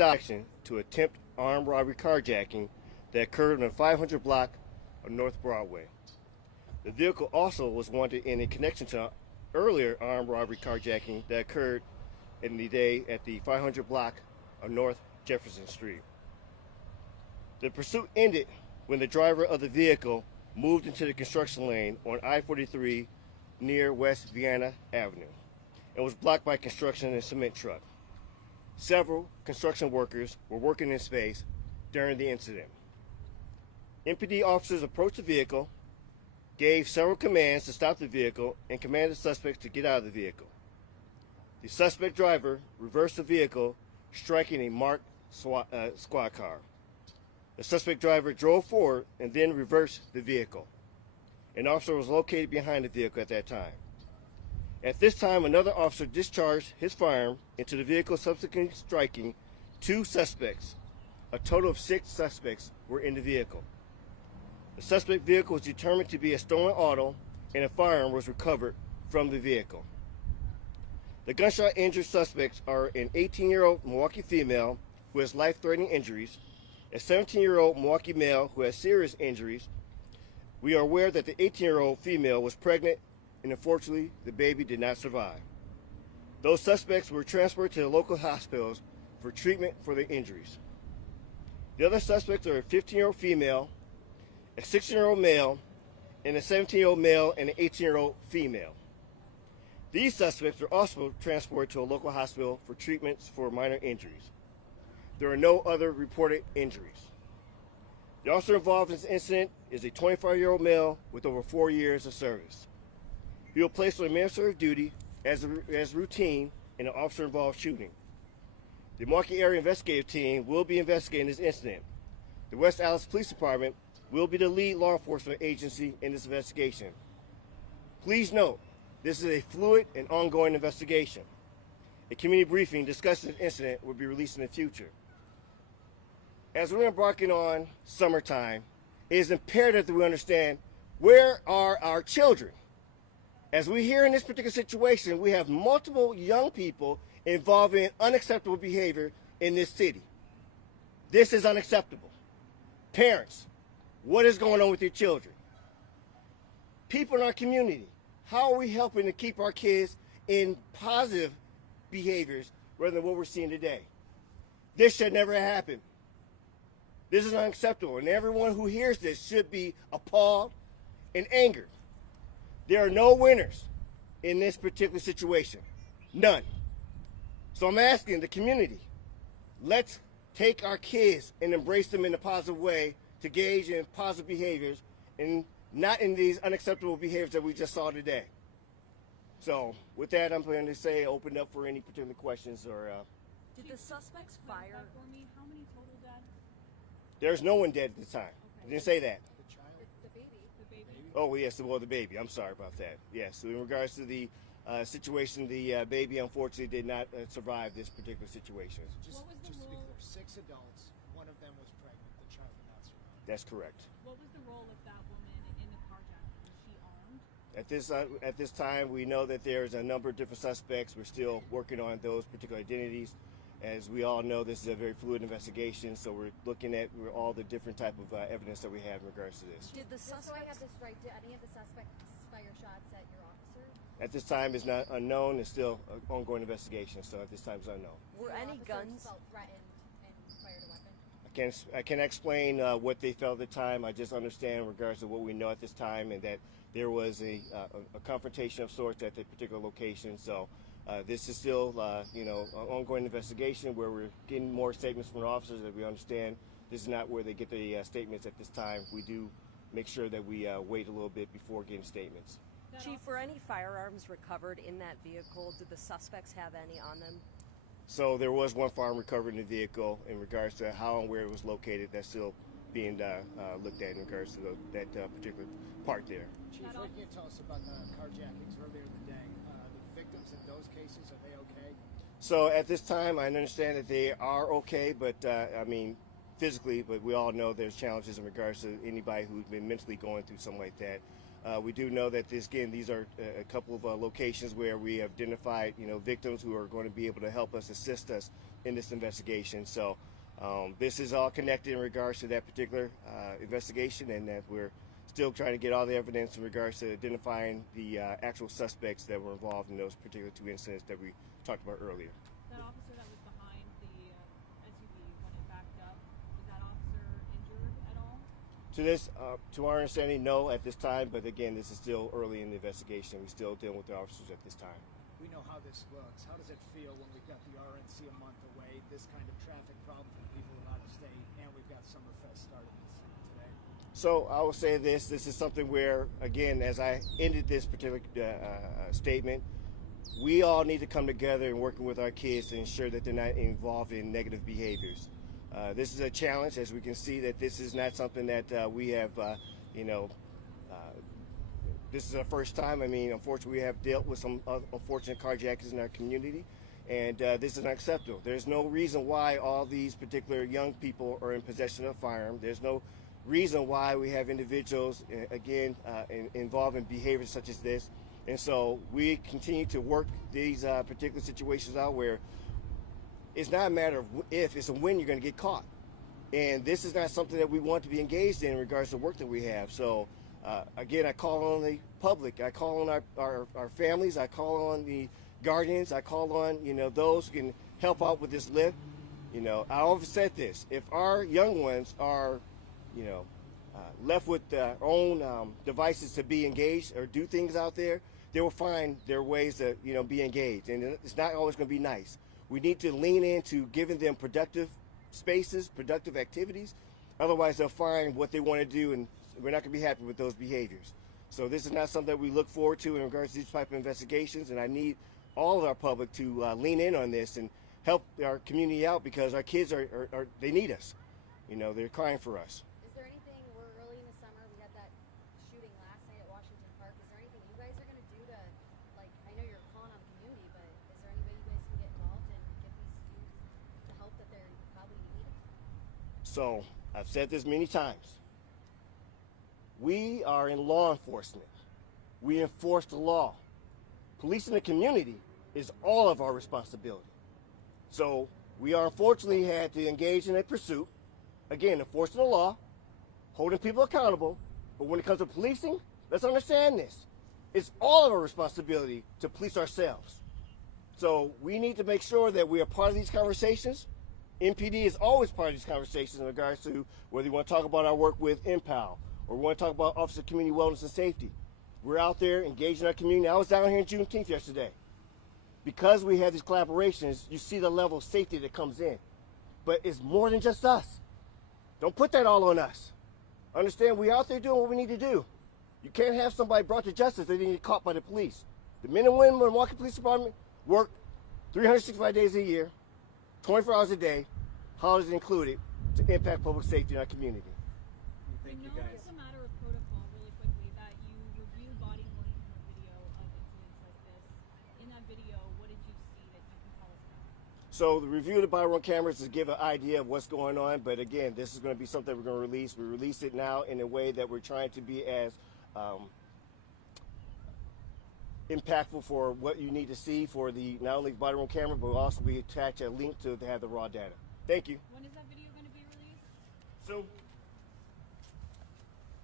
action to attempt armed robbery carjacking that occurred on the 500 block of North Broadway. The vehicle also was wanted in a connection to earlier armed robbery carjacking that occurred in the day at the 500 block of North Jefferson Street. The pursuit ended when the driver of the vehicle moved into the construction lane on I-43 near West Vienna Avenue and was blocked by construction and cement truck. Several construction workers were working in space during the incident. MPD officers approached the vehicle, gave several commands to stop the vehicle, and commanded the suspects to get out of the vehicle. The suspect driver reversed the vehicle, striking a marked squad car. The suspect driver drove forward and then reversed the vehicle. An officer was located behind the vehicle at that time. At this time, another officer discharged his firearm into the vehicle, subsequently striking two suspects. A total of 6 suspects were in the vehicle. The suspect vehicle was determined to be a stolen auto, and a firearm was recovered from the vehicle. The gunshot injured suspects are an 18-year-old Milwaukee female who has life-threatening injuries, a 17-year-old Milwaukee male who has serious injuries. We are aware that the 18-year-old female was pregnant, and unfortunately, the baby did not survive. Those suspects were transferred to the local hospitals for treatment for their injuries. The other suspects are a 15-year-old female, a 16-year-old male, and a 17-year-old male and an 18-year-old female. These suspects were also transported to a local hospital for treatments for minor injuries. There are no other reported injuries. The officer involved in this incident is a 25-year-old male with over 4 years of service. He was placed on administrative duty as routine in an officer-involved shooting. The Milwaukee Area Investigative Team will be investigating this incident. The West Allis Police Department will be the lead law enforcement agency in this investigation. Please note, this is a fluid and ongoing investigation. A community briefing discussing the incident will be released in the future. As we're embarking on summertime, it is imperative that we understand, where are our children? As we hear in this particular situation, we have multiple young people involved in unacceptable behavior in this city. This is unacceptable. Parents, what is going on with your children? People in our community, how are we helping to keep our kids in positive behaviors rather than what we're seeing today? This should never happen. This is unacceptable, and everyone who hears this should be appalled and angered. There are no winners in this particular situation. None. So I'm asking the community, let's take our kids and embrace them in a positive way to engage in positive behaviors and not in these unacceptable behaviors that we just saw today. So with that, I'm going to say open up for any particular questions or... Did the suspects fire? How many total dead? There's no one dead at the time. Okay. I didn't say that. The child? The baby. The baby. Oh, yes, well, the baby. I'm sorry about that. Yes, so in regards to the situation, the baby unfortunately did not survive this particular situation. Just to be clear, 6 adults, one of them was pregnant, the child did not survive. That's correct. What was the role of that woman in the carjacking? Was she armed? At this time, we know that there's a number of different suspects. We're still working on those particular identities. As we all know, this is a very fluid investigation, so we're looking at all the different type of evidence that we have in regards to this. Did the Just so I have suspects? this right, did any of the suspects fire shots at your officer? At this time, it's not unknown. It's still an ongoing investigation, so at this time, it's unknown. Were Your any officers guns? felt threatened and fired a weapon? I can't explain what they felt at the time. I just understand in regards to what we know at this time, and that there was a confrontation of sorts at the particular location. So this is still, an ongoing investigation where we're getting more statements from the officers that we understand. This is not where they get the statements at this time. We do make sure that we wait a little bit before getting statements. Chief, were any firearms recovered in that vehicle? Did the suspects have any on them? So there was one firearm recovered in the vehicle. In regards to how and where it was located, that's still being looked at in regards to that particular part there. Chief, what can you tell us about the carjackings earlier in the day? The victims in those cases, are they okay? So at this time, I understand that they are okay, but physically, but we all know there's challenges in regards to anybody who's been mentally going through something like that. We do know that these are a couple of locations where we have identified, victims who are going to be able to help us, assist us in this investigation. So this is all connected in regards to that particular investigation, and that we're still trying to get all the evidence in regards to identifying the actual suspects that were involved in those particular two incidents that we talked about earlier. That officer that was behind the SUV when it backed up, was that officer injured at all? To our understanding, no at this time, but again, this is still early in the investigation. We're still dealing with the officers at this time. We know how this looks. How does it feel when we've got the RNC a month away, this kind of traffic problem for people out of state, and we've got Summerfest starting today? So I will say this is something where, again, as I ended this particular statement, we all need to come together and working with our kids to ensure that they're not involved in negative behaviors. This is a challenge, as we can see that this is not something that we have, this is our first time. I mean, unfortunately, we have dealt with some unfortunate carjackings in our community, and this is unacceptable. There's no reason why all these particular young people are in possession of a firearm. There's no reason why we have individuals, again, involved in behaviors such as this. And so we continue to work these particular situations out where it's not a matter of if, it's a when you're going to get caught. And this is not something that we want to be engaged in regards to the work that we have. So again, I call on the public, I call on our families, I call on the guardians, I call on, those who can help out with this lift. I always said this, if our young ones are, left with their own devices to be engaged or do things out there, they will find their ways to, be engaged. And it's not always going to be nice. We need to lean into giving them productive spaces, productive activities. Otherwise, they'll find what they want to do, and we're not going to be happy with those behaviors. So this is not something that we look forward to in regards to these type of investigations, and I need all of our public to lean in on this and help our community out, because our kids they need us. They're crying for us. Is there anything, we're early in the summer, we had that shooting last night at Washington Park. Is there anything you guys are going to do to, I know you're calling on the community, but is there any way you guys can get involved and get these youth the help that they probably need? So I've said this many times. We are in law enforcement. We enforce the law. Policing the community is all of our responsibility. So we are unfortunately had to engage in a pursuit, again, enforcing the law, holding people accountable. But when it comes to policing, let's understand this. It's all of our responsibility to police ourselves. So we need to make sure that we are part of these conversations. MPD is always part of these conversations in regards to whether you want to talk about our work with MPAL or we want to talk about Office of Community Wellness and Safety. We're out there engaging our community. I was down here in Juneteenth yesterday. Because we have these collaborations, you see the level of safety that comes in. But it's more than just us. Don't put that all on us. Understand, we're out there doing what we need to do. You can't have somebody brought to justice that didn't get caught by the police. The men and women of the Milwaukee Police Department work 365 days a year, 24 hours a day, holidays included, to impact public safety in our community. I know it's a matter of protocol, really quickly, that you review body worn camera video of incidents like this. In that video, what did you see that you can tell us about? So the review of the body worn cameras is to give an idea of what's going on, but again, this is going to be something we're going to release. We release it now in a way that we're trying to be as impactful for what you need to see for the not only body worn camera, but also we attach a link to have the raw data. Thank you. When is that video going to be released? So